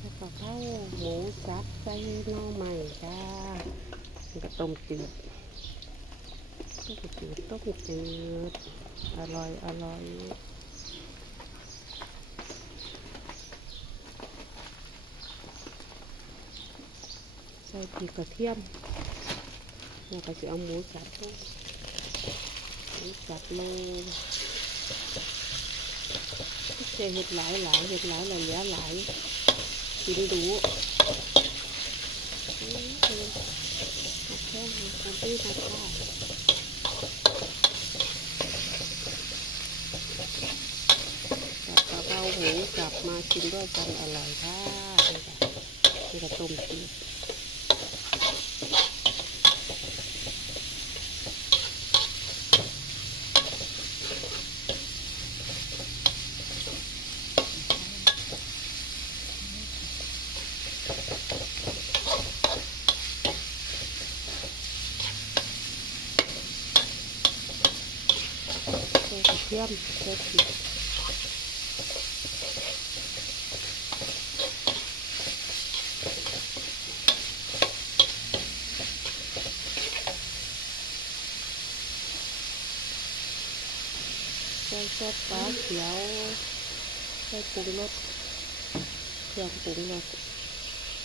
แล้วก็ข้าวหมูสับใส่หน่อใหม่จ้าแล้วก็ต้มจืดต้มจืดต้มจืดอร่อยอร่อยใส่พริกกระเทียมแล้วก็จะเอาหมูสับลงหมูสับลงเจเห็ดหลายหลายเห็ดหลายหลายเหลือหลาย กินดูอืมเออมาแค่มาคนที่มาข้าวกับกระเพราหมูสับมากินด้วยกันอร่อยค่ะนี่ค่ะนี่ก็ต้มจี เทียมใส่พริกใส่ซอสปลาเขียวใส่ปรุงรสเครื่องปรุงรส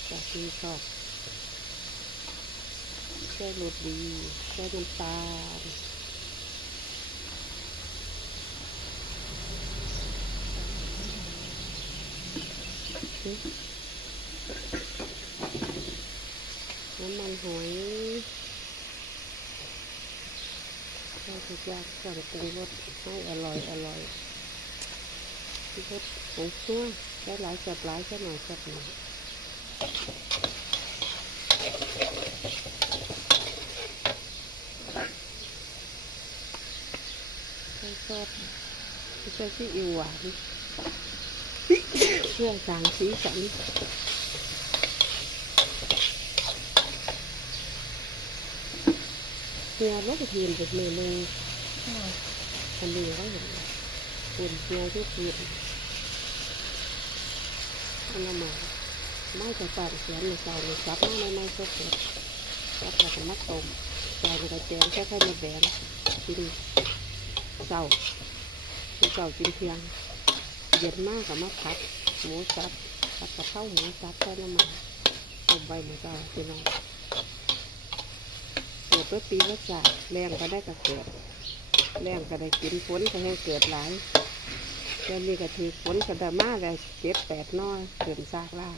จากที่ชอบใส่รสดีใส่น้ำตาล น้ำมันหอยใส่ทุกอย่างเครื่องปรุงรสให้อร่อยอร่อยรสผงชัวใช้หลายจับหลายใช้หน่อยจับหน่อยใส่ซอสใส่ซีอิ๊วหวาน เพื่อสร้างสีสันเฮียลกเทีมเป็นเมนูอันนี้ก็เห็นคุณเฮียทุกทีมอันละมาไม่จะตัดเสียงในเสาในซับมาในไม้สดๆซับแล้วก็มัดต้มใส่ในกระเจียมแค่แค่ในแบนกินเสากินเสากินเที่ยงเย็นมากกับมะพัด หมูสับผัดกะเพราหมูสับใส่น้ำมันต้มใบหมูเสาพี่น้องเกิดตัวปีละจ่าแรงก็ได้ก็เกิดแรงก็ได้กินฝนก็ให้เกิดหลายเดี๋ยวนี้ก็ถือฝนกระดามาได้เจ็ดแปดน้อยเกินซากลาก